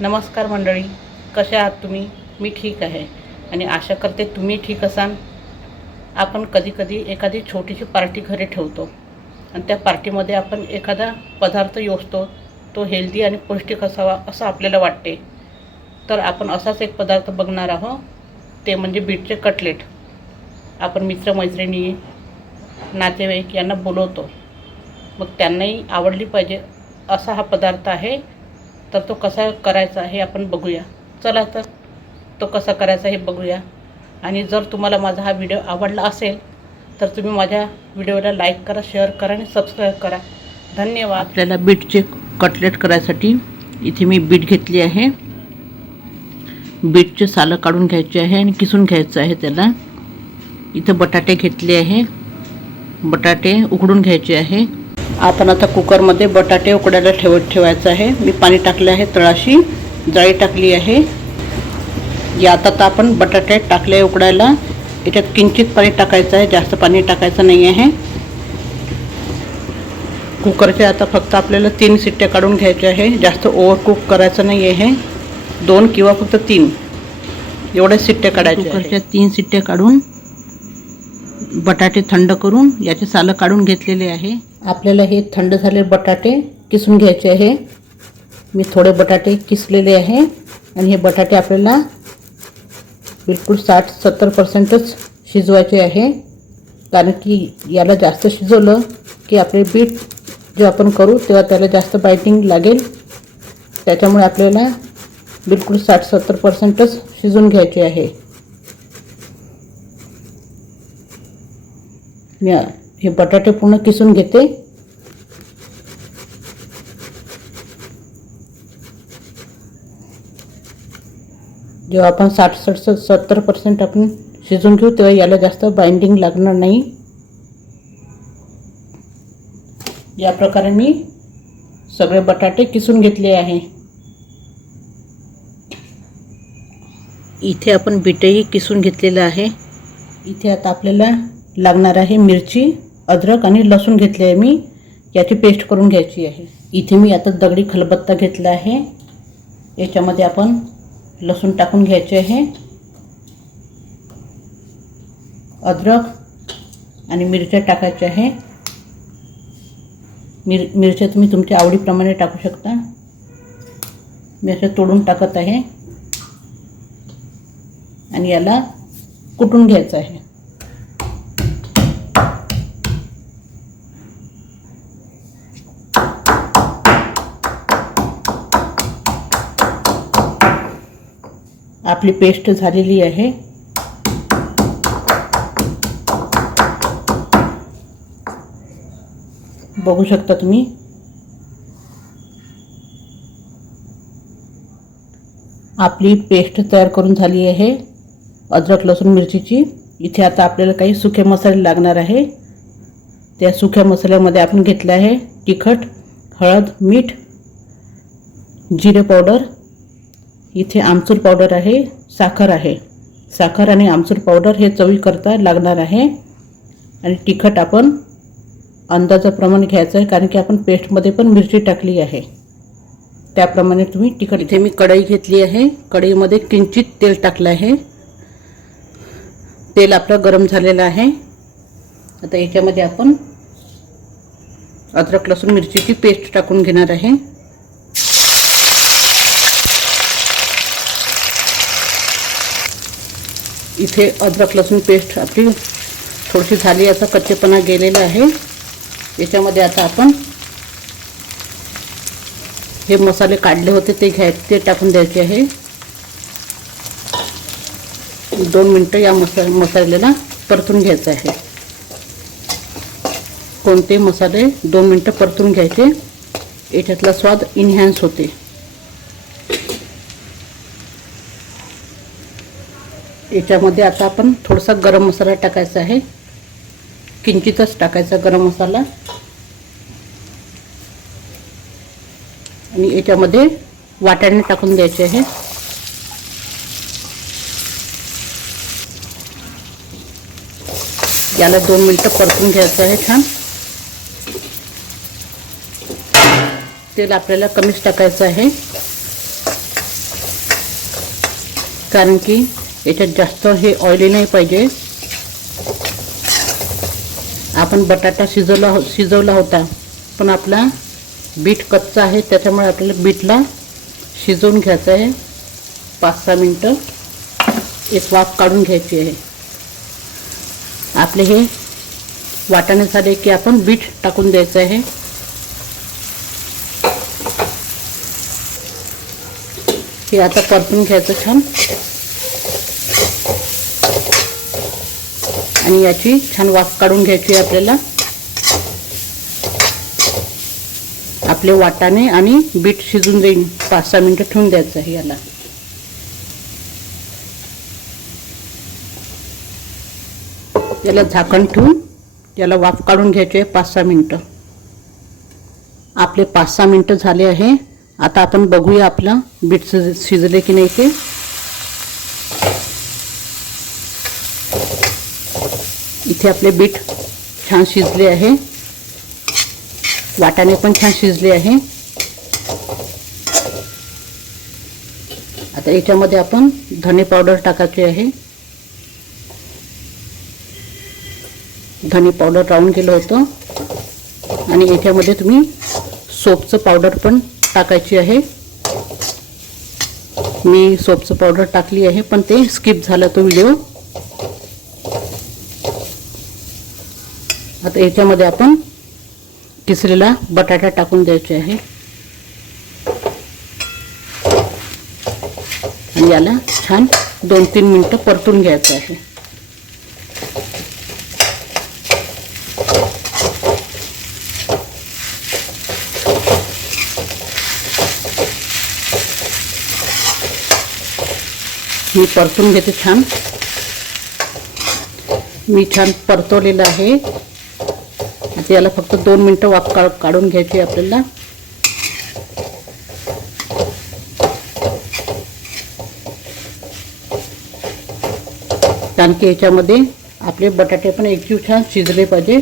नमस्कार मंडळी कशा आहात तुम्ही? मी ठीक आहे आणि आशा करते तुम्ही ठीक असाल. आपण कधीकधी एखादी छोटीशी पार्टी घरी ठेवतो आणि त्या पार्टीमध्ये आपण एखादा पदार्थ योजतो तो हेल्दी आणि पौष्टिक असावा असं आपल्याला वाटते. तर आपण असाच एक पदार्थ बघणार आहोत ते म्हणजे बीटचे कटलेट. आपण मित्रमैत्रिणी नातेवाईक यांना बोलवतो. मग त्यांनाही आवडली पाहिजे असा हा पदार्थ आहे तर तो कसा करायचा हे आपण बघूया. चला तर तो कसा करायचा हे बघूया. आणि जर तुम्हाला माझा हा व्हिडिओ आवडला असेल तर तुम्ही माझ्या व्हिडिओला लाईक करा शेअर करा आणि सबस्क्राईब करा. धन्यवाद. आपल्याला बीटचे कटलेट करायसाठी इथे मी बीट घेतली आहे. बीटचे सालं काढून घ्यायचे आहे आणि किसून घ्यायचं आहे त्याला. इथं बटाटे घेतले आहे. बटाटे उकडून घ्यायचे आहे. आपण आता कुकरमध्ये बटाटे उकडायला ठेवत ठेवायचं आहे. मी पाणी टाकले आहे तळाशी. जाळी टाकली आहे. यात आता आपण बटाटे टाकले उकडायला. याच्यात किंचित पाणी टाकायचं आहे. जास्त पाणी टाकायचं नाही आहे. कुकरचे आता फक्त आपल्याला तीन सिट्ट्या काढून घ्यायच्या आहे. जास्त ओव्हर कुक करायचं नाही आहे. दोन किंवा फक्त तीन. एवढ्या सिट्ट्या काढायच्या कुकरच्या तीन सिट्ट्या काढून बटाटे थंड करून याचे सालं काढून घेतलेले आहे. आपल्याला हे थंड झालेले बटाटे किसून घ्यायचे आहे. मी थोडे बटाटे किसलेले आहे आणि हे बटाटे आपल्याला बिलकुल साठ सत्तर पर्सेंटच शिजवायचे आहे. कारण की याला जास्त शिजवलं की आपले बीट जेव्हा आपण करू तेव्हा त्याला जास्त बायटिंग लागेल. त्याच्यामुळे आपल्याला बिलकुल साठ सत्तर पर्सेंटच शिजवून घ्यायचे आहे. मी हे बटाटे पूर्ण किसून घेते. जेव्हा आपण साठ सट सत्तर पर्सेंट आपण शिजून घेऊ तेव्हा याला जास्त बाइंडिंग लागणार नाही. या प्रकारे मी सगळे बटाटे किसून घेतले आहे. इथे आपण बीटही किसून घेतलेलं आहे. इथे आता आपल्याला लागणार आहे मिरची अद्रक आणि लसूण घेतले आहे मी. याची पेस्ट करून घ्यायची आहे. इथे मी आता दगडी खलबत्ता घेतला आहे. याच्यामध्ये आपण लसूण टाकून घ्यायचे आहे. अद्रक आणि मिरच्या टाकायच्या आहे. मिर मिरच्या तुम्ही तुमच्या आवडीप्रमाणे टाकू शकता. मी असं तोडून टाकत आहे. आणि याला कुटून घ्यायचं आहे. आपली पेस्ट झालेली आहे. बघू शकता तुम्ही. आपली पेस्ट तयार करून झाली आहे. अद्रक लसूण मिरचीची. इथे आता आपल्याला काही सुखे मसाले लागणार आहे. त्या सुक्या मसाल्यामध्ये आपण घेतलं आहे तिखट हळद मीठ जिरे पावडर इथे आमचूर पावडर आहे साखर आहे. साखर आणि आमचूर पावडर हे चवीकरता लागणार आहे. आणि तिखट आपण अंदाजाप्रमाणे घ्यायचं आहे कारण की आपण पेस्टमध्ये पण मिरची टाकली आहे. त्याप्रमाणे तुम्ही तिखट इथे मी कढई घेतली आहे. कढईमध्ये किंचित तेल टाकलं आहे. तेल आपलं गरम झालेलं आहे. आता याच्यामध्ये आपण अद्रक लसूण मिरचीची पेस्ट टाकून घेणार आहे. इथे अद्रक लसूण पेस्ट आपली थोडीशी झाली याचा कच्चेपणा गेलेला आहे. याच्यामध्ये आता आपण हे मसाले काढले होते ते घ्याय ते टाकून द्यायचे आहे. दोन मिनटं या मसा मसाल्याला परतून घ्यायचं आहे. कोणते मसाले दोन मिनटं परतून घ्यायचे याच्यातला स्वाद इन्हॅन्स होते. याच्यामध्ये आता आपण थोडासा गरम मसाला टाकायचा आहे. किंचितच टाकायचा गरम मसाला. आणि याच्यामध्ये वाटाणे टाकून द्यायचे आहे. याला दोन मिनटं परतून घ्यायचं आहे छान. तेल आपल्याला कमीच टाकायचं आहे. कारण की याच्यात जास्त हे ऑइली नाही पाहिजे. आपण बटाटा शिजवला हो शिजवला होता पण आपला बीट कच्चा आहे त्याच्यामुळे आपल्याला बीटला शिजवून घ्यायचं आहे. पाच सहा मिनटं एक वाफ काढून घ्यायची आहे. आपले हे वाटाणे झाले की आपण बीट टाकून द्यायचं आहे. हे आता परतून घ्यायचं छान. आणि याची छान वाफ काढून घ्यायची आहे आपल्याला. आपले वाटाणे आणि बीट शिजून जाईल. पाच सहा मिनटं ठेवून द्यायचं आहे याला. याला झाकण ठेवून याला वाफ काढून घ्यायची पाच सहा मिनटं. आपले पाच सहा मिनटं झाले आहे. आता आपण बघूया आपलं बीट शिजले की नाही ते. इथे आपले बीट छान शिजले आहे. वाटाणे पण छान शिजले आहे. आता याच्यामध्ये आपण धने पावडर टाकायची आहे. धने पावडर राहून गेलं होतं. आणि याच्यामध्ये तुम्ही सोपचं पावडर पण टाकायची आहे. मी सोपचं पावडर टाकली आहे पण ते स्किप झालं तो व्हिडिओ. आता याच्यामध्ये आपण किसलेला बटाटा टाकून द्यायचे आहे. आणि याला छान दोन तीन मिनटं परतून घ्यायचं आहे. मी परतून घेते छान. मी छान परतवलेलं आहे. आता याला फक्त दोन मिनटं वाफ काढ काढून घ्यायची आपल्याला. कारण की याच्यामध्ये आपले बटाटे पण एकजीव छान शिजले पाहिजे.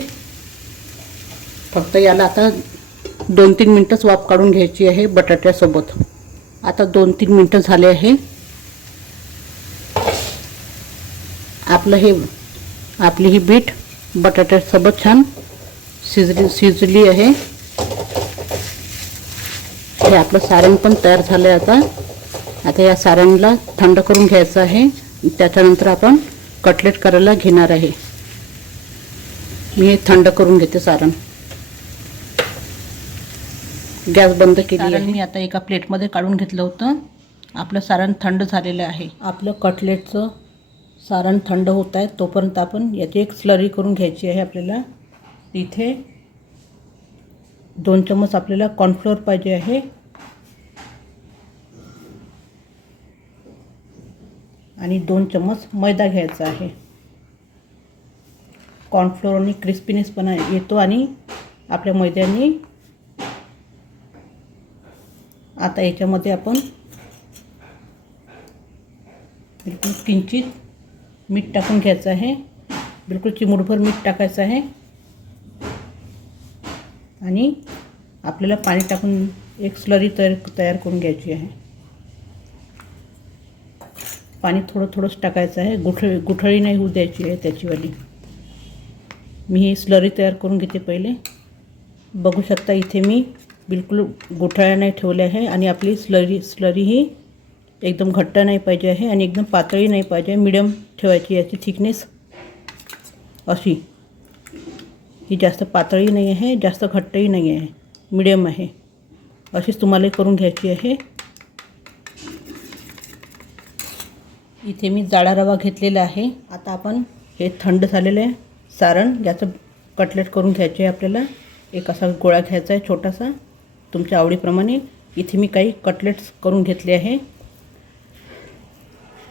फक्त याला आता दोन तीन मिनटंच वाफ काढून घ्यायची आहे बटाट्यासोबत. आता दोन तीन मिनटं झाले आहे. आपलं हे आपली ही बीट बटाट्यासोबत छान शिजली शिजली आहे. हे आपलं सारण पण तयार झालं आहे आता. आता या सारणला थंड करून घ्यायचं आहे. त्याच्यानंतर आपण कटलेट करायला घेणार आहे. मी हे थंड करून घेते सारण. गॅस बंद केली मी आता एका प्लेटमध्ये काढून घेतलं होतं. आपलं सारण थंड झालेलं आहे. आपलं कटलेटचं सारण थंड होत आहे. तोपर्यंत आपण याची एक स्लरी करून घ्यायची आहे आपल्याला. इथे दोन चम्मच आपल्याला कॉर्नफ्लोअर पाहिजे आहे. आणि दोन चम्मच मैदा घ्यायचा आहे. कॉर्नफ्लोअरने क्रिस्पीनेस पण येतो आणि आपल्या मैद्याने आता याच्यामध्ये आपण बिलकुल किंचित मीठ टाकून घ्यायचं आहे. बिलकुल चिमूटभर मीठ टाकायचं आहे. आणि आपल्याला पाणी टाकून एक स्लरी तयार तयार करून घ्यायची आहे. पाणी थोडं थोडंच टाकायचं आहे. गुठळी गुठळी नाही होऊ द्यायची आहे त्याचीवाली. मी ही स्लरी तयार करून घेते पहिले. बघू शकता इथे मी बिलकुल गुठळ्या नाही ठेवल्या आहे आणि आपली स्लरी स्लरी ही एकदम घट्ट नाही पाहिजे आहे आणि एकदम पातळी नाही पाहिजे मिडियम ठेवायची याची थिकनेस अशी. ही जास्त पातळी नाही आहे जास्त घट्टही नाही आहे मिडियम आहे. अशीच तुम्हाला करून घ्यायची आहे. इथे मी जाडा रवा घेतलेला आहे. आता आपण हे थंड झालेलं आहे सारण याचं कटलेट करून घ्यायचे आहे आपल्याला एक असा गोळा घ्यायचा आहे छोटासा तुमच्या आवडीप्रमाणे. इथे मी काही कटलेट्स करून घेतले आहे.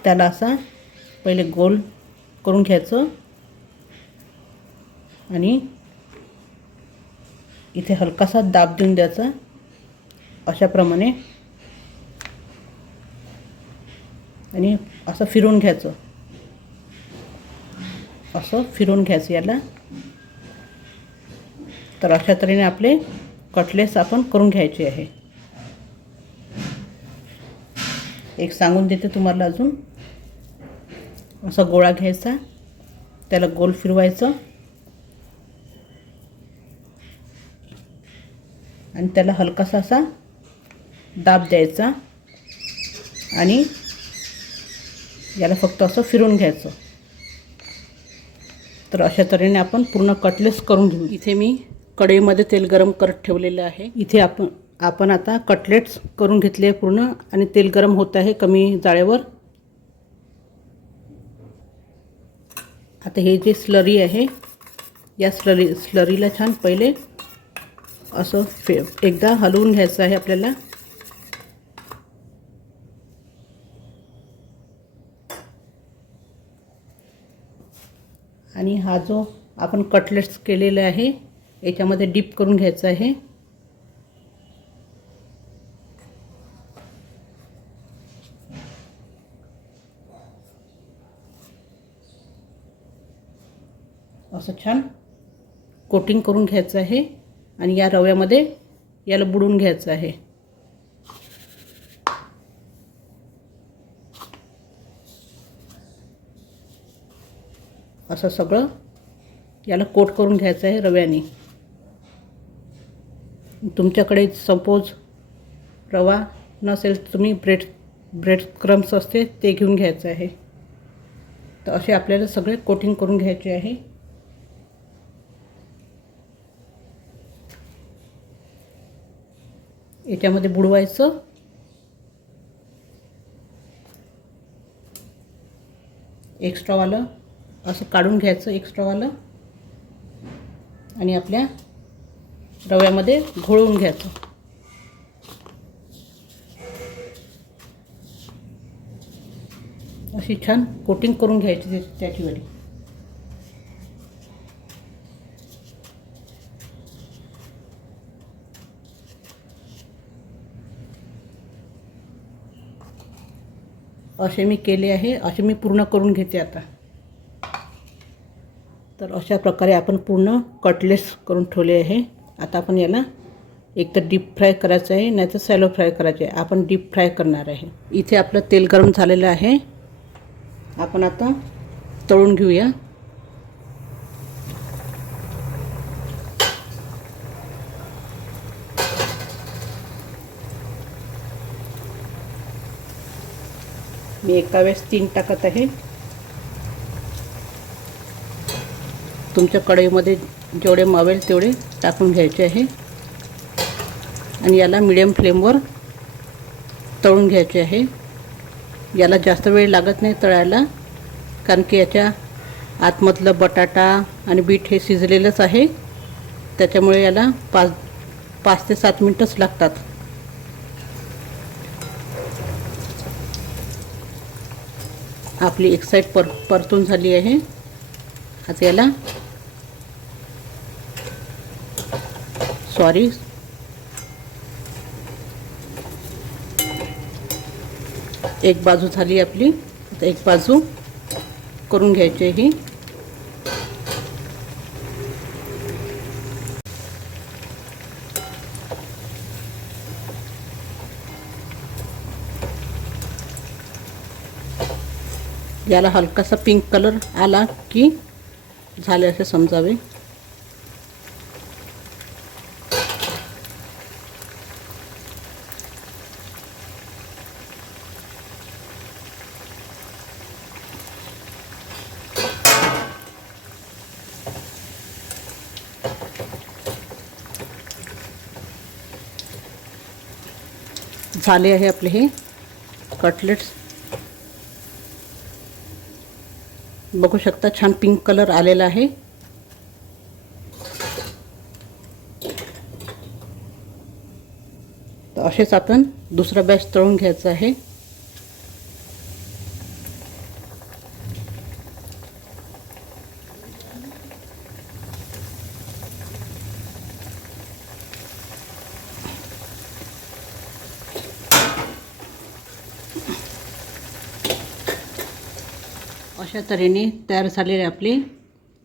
त्याला असा पहिले गोल करून घ्यायचं. आणि इथे हलकासा दाब देऊन द्यायचा. अशाप्रमाणे. आणि असं फिरून घ्यायचं. असं फिरून घ्यायचं याला. तर अशा तऱ्हेने आपले कटलेस आपण करून घ्यायचे आहे. एक सांगून देते तुम्हाला अजून. असा गोळा घ्यायचा. त्याला गोल फिरवायचं. आणि त्याला हलकासा असा दाब द्यायचा. आणि याला फक्त असं फिरून घ्यायचं. तर अशा तऱ्हेने आपण पूर्ण कटलेस करून घेऊ. इथे मी कढईमध्ये तेल गरम करत ठेवलेलं आहे. इथे आपण आपण आता कटलेट्स करून घेतले आहे पूर्ण. आणि तेल गरम होत आहे कमी जाळेवर आता हे जे स्लरी आहे या स्लरी स्लरीला छान पहिले असं फे एकदा हलवून घ्यायचं आहे आपल्याला. आणि हा जो आपण कटलेट्स केलेला आहे याच्यामध्ये डीप करून घ्यायचा आहे. असं छान कोटिंग करून घ्यायचं आहे. आणि या रव्यामध्ये याला बुडवून घ्यायचं आहे. असं सगळं याला कोट करून घ्यायचं आहे रव्याने. तुमच्याकडे सपोज रवा नसेल तुम्ही ब्रेड ब्रेड क्रम्स असते ते घेऊन घ्यायचं आहे. तर असे आपल्याला सगळे कोटिंग करून घ्यायचे आहे. त्याच्यामध्ये बुडवायचं. एक्स्ट्रावालं असं काढून घ्यायचं एक्स्ट्रावालं आणि आपल्या रव्यामध्ये घोळवून घ्यायचं. अशी छान कोटिंग करून घ्यायची त्याची वाली असे मी केले आहे असे मी पूर्ण करून घेते आता. तर अशा प्रकारे आपण पूर्ण कटलेट्स करून ठेवले आहे. आता आपण याला एक तर डीप फ्राय करायचं आहे नाही तर सॅलो फ्राय करायचे आहे. आपण डीप फ्राय करणार आहे. इथे आपलं तेल गरम झालेलं आहे. आपण आता तळून घेऊया. मी एका वेळेस तीन टाकत आहे. तुमच्या कढईमध्ये जेवढे मावेल तेवढे टाकून घ्यायचे आहे. आणि याला मिडियम फ्लेमवर तळून घ्यायचे आहे. याला जास्त वेळ लागत नाही तळायला कारण की याच्या आतमधलं बटाटा आणि बीट हे शिजलेलंच आहे. त्याच्यामुळे याला पाच पाच ते सात मिनटंच लागतात. आपली एक साईड पर परतून झाली आहे. आता याला सॉरी एक बाजू झाली आपली. आता एक बाजू करून घ्यायची आहे ही. याला हलकासा पिंक कलर आला की समजावे. झाले आहे आपले हे कटलेट्स. बघू शकता छान पिंक कलर आलेला आहे. तर असेच आपण दुसरा बॅच तळून घ्यायचा आहे. अशा तऱ्हेने तयार झालेले आपले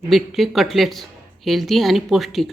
बीटचे कटलेट्स हेल्दी आणि पौष्टिक.